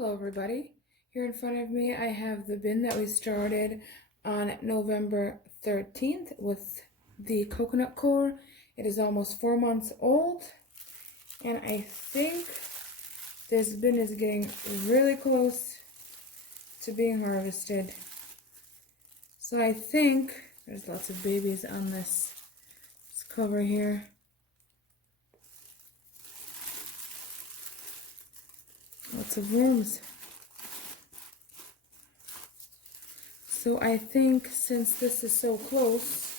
Hello everybody. Here in front of me I have the bin that we started on November 13th with the coconut core. It is almost 4 months old and I think this bin is getting really close to being harvested. So I think there's lots of babies on this cover here. Lots of worms. So I think since this is so close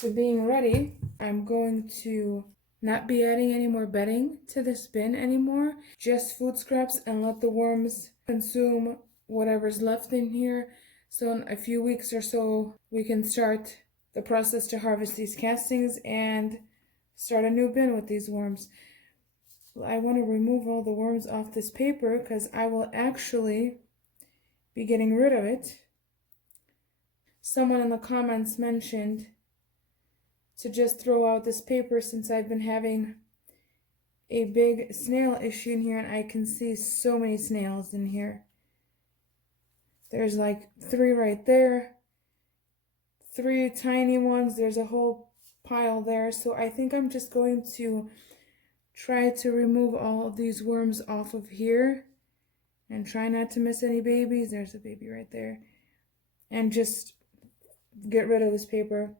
to being ready, I'm going to not be adding any more bedding to this bin anymore. Just food scraps and let the worms consume whatever's left in here. So in a few weeks or so, we can start the process to harvest these castings and start a new bin with these worms. I want to remove all the worms off this paper because I will actually be getting rid of it. Someone in the comments mentioned to just throw out this paper since I've been having a big snail issue in here and I can see so many snails in here. There's like 3 right there, 3 tiny ones, there's a whole pile there. So I think I'm just going to try to remove all of these worms off of here and try not to miss any babies. There's a baby right there. And just get rid of this paper.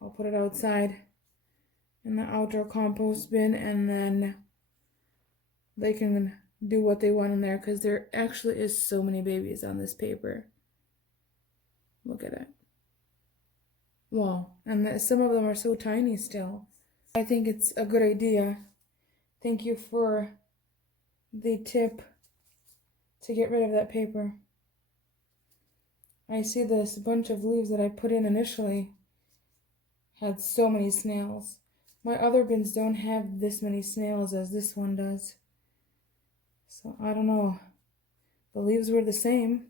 I'll put it outside in the outdoor compost bin and then they can do what they want in there because there actually is so many babies on this paper. Look at it. Wow. And some of them are so tiny still. I think it's a good idea. Thank you for the tip to get rid of that paper. I see this bunch of leaves that I put in initially had so many snails. My other bins don't have this many snails as this one does. So I don't know. The leaves were the same.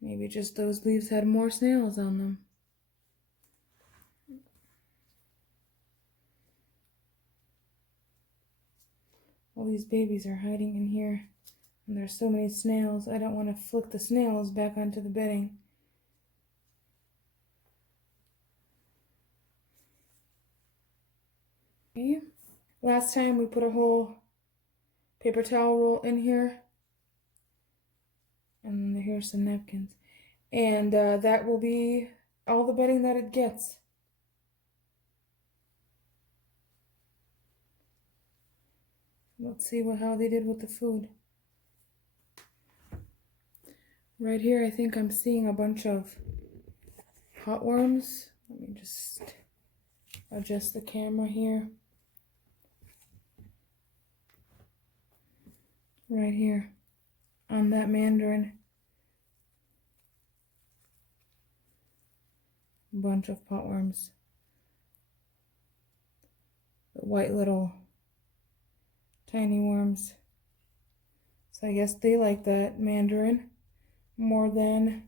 Maybe just those leaves had more snails on them. All these babies are hiding in here. And there's so many snails. I don't want to flick the snails back onto the bedding. Okay. Last time we put a whole paper towel roll in here. And then here's some napkins. And that will be all the bedding that it gets. Let's see how they did with the food. Right here, I think I'm seeing a bunch of hotworms. Let me just adjust the camera here. Right here on that mandarin. A bunch of potworms. The white little tiny worms. So I guess they like that mandarin more than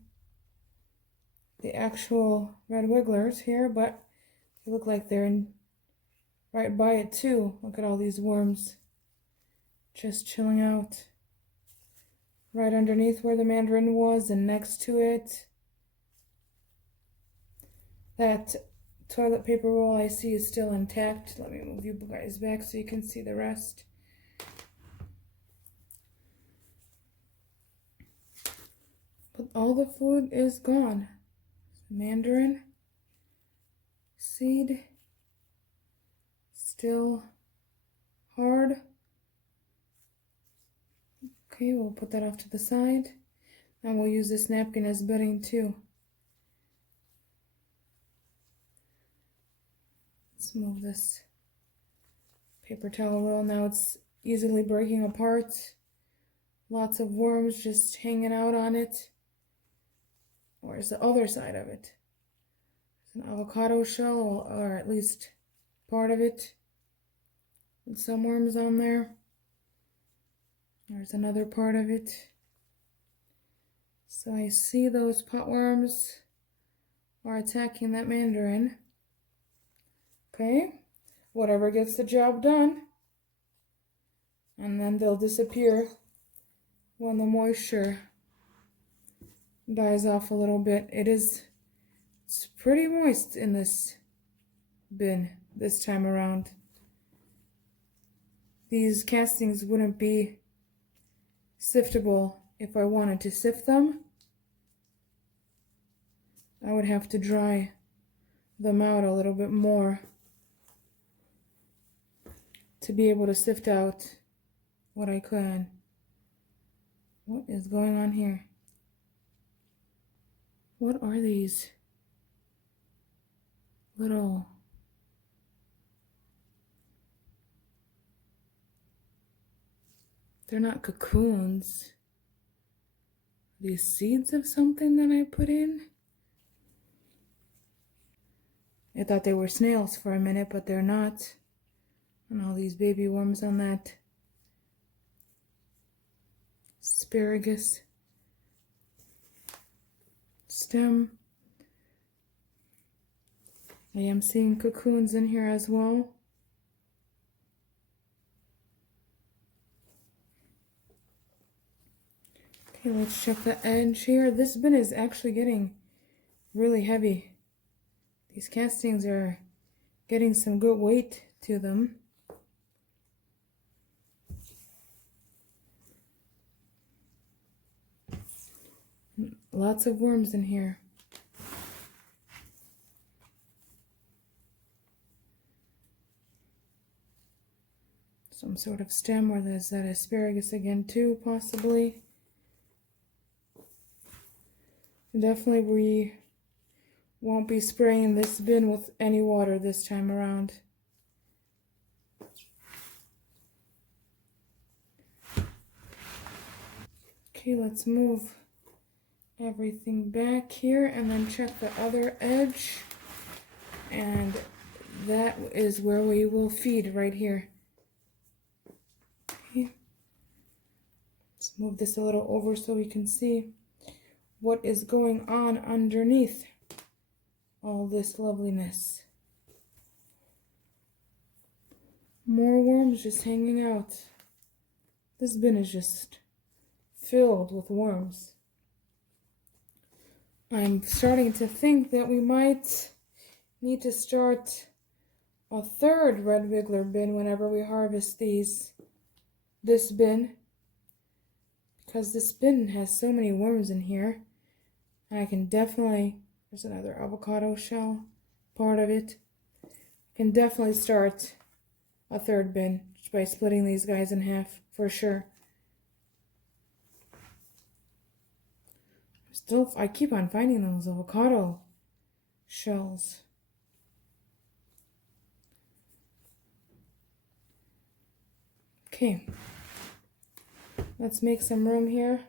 the actual red wigglers here, but they look like they're right by it too. Look at all these worms just chilling out right underneath where the mandarin was and next to it. That toilet paper roll I see is still intact. Let me move you guys back so you can see the rest. But all the food is gone. Mandarin seed still hard. Okay, we'll put that off to the side and we'll use this napkin as bedding too. Let's move this paper towel roll. Now it's easily breaking apart. Lots of worms just hanging out on it. Where's the other side of it? There's an avocado shell, or at least part of it. And some worms on there. There's another part of it. So I see those potworms are attacking that mandarin. Okay, whatever gets the job done. and then they'll disappear when the moisture dies off a little bit. It's pretty moist in this bin this time around. These castings wouldn't be siftable if I wanted to sift them. I would have to dry them out a little bit more to be able to sift out what I could. What is going on here? What are these little... They're not cocoons. These seeds of something that I put in? I thought they were snails for a minute, but they're not. And all these baby worms on that asparagus stem. I am seeing cocoons in here as well. Okay, let's check the edge here. This bin is actually getting really heavy. These castings are getting some good weight to them. Lots of worms in here. Some sort of stem, or there's that asparagus again too, possibly. Definitely we won't be spraying this bin with any water this time around. Okay, let's move everything back here and then check the other edge. And that is where we will feed, right here. Okay. Let's move this a little over so we can see what is going on underneath all this loveliness. More worms just hanging out. This bin is just filled with worms. I'm starting to think that we might need to start a third red wiggler bin whenever we harvest this bin, because this bin has so many worms in here. And I can definitely, there's another avocado shell part of it. I can definitely start a third bin by splitting these guys in half for sure. I keep on finding those avocado shells. Okay, let's make some room here.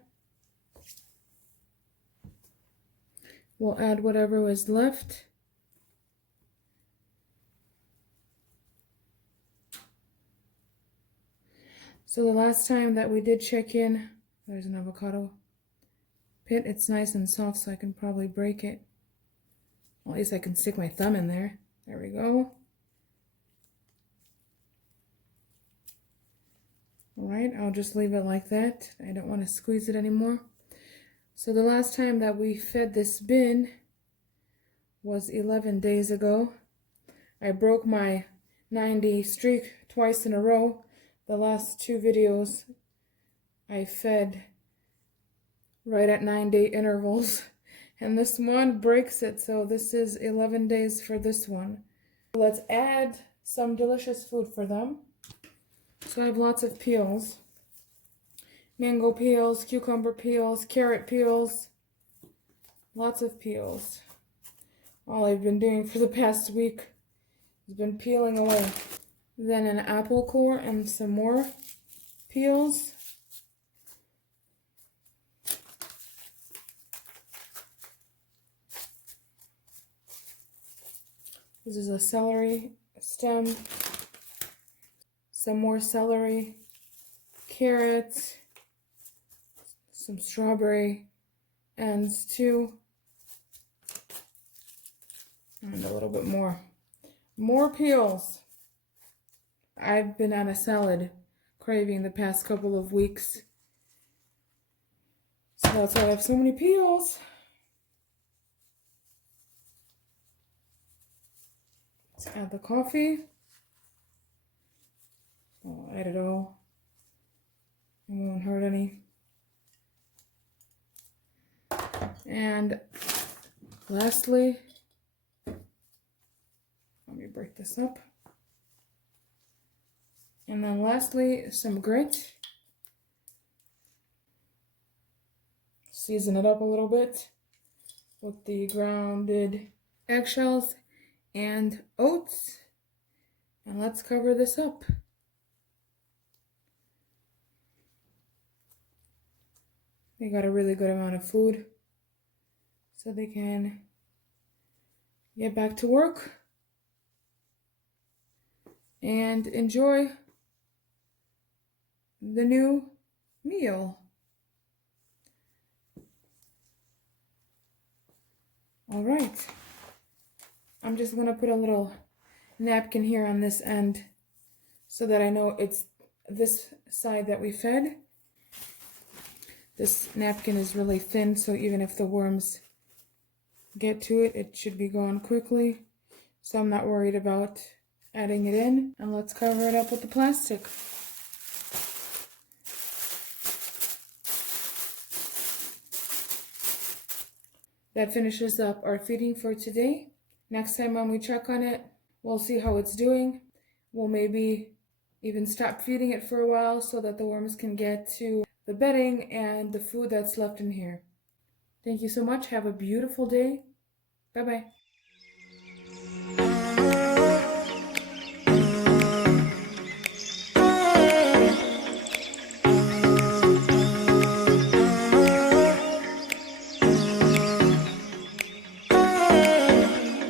We'll add whatever was left. So the last time that we did check in, there's an avocado pit. It's nice and soft, so I can probably break it. Well, at least I can stick my thumb in there. There we go. Alright, I'll just leave it like that. I don't want to squeeze it anymore. So the last time that we fed this bin was 11 days ago. I broke my 9-day streak twice in a row. The last two videos I fed right at 9-day intervals, and this one breaks it, so this is 11 days for this one. Let's add some delicious food for them. So I have lots of peels. Mango peels, cucumber peels, carrot peels. Lots of peels. All I've been doing for the past week has been peeling away. Then an apple core and some more peels. This is a celery stem. Some more celery, carrots, some strawberry ends too, and a little bit more. More peels. I've been on a salad craving the past couple of weeks. So that's why I have so many peels. Let's add the coffee. I'll add it all. It won't hurt any. And lastly, let me break this up. And then lastly, some grit. Season it up a little bit with the grounded eggshells and oats. And let's cover this up. They got a really good amount of food, so they can get back to work and enjoy the new meal. All right, I'm just gonna put a little napkin here on this end so that I know it's this side that we fed. This napkin is really thin, so even if the worms get to it, it should be gone quickly. So I'm not worried about adding it in. And let's cover it up with the plastic. That finishes up our feeding for today. Next time when we check on it, we'll see how it's doing. We'll maybe even stop feeding it for a while so that the worms can get to the bedding and the food that's left in here. Thank you so much. Have a beautiful day. Bye-bye.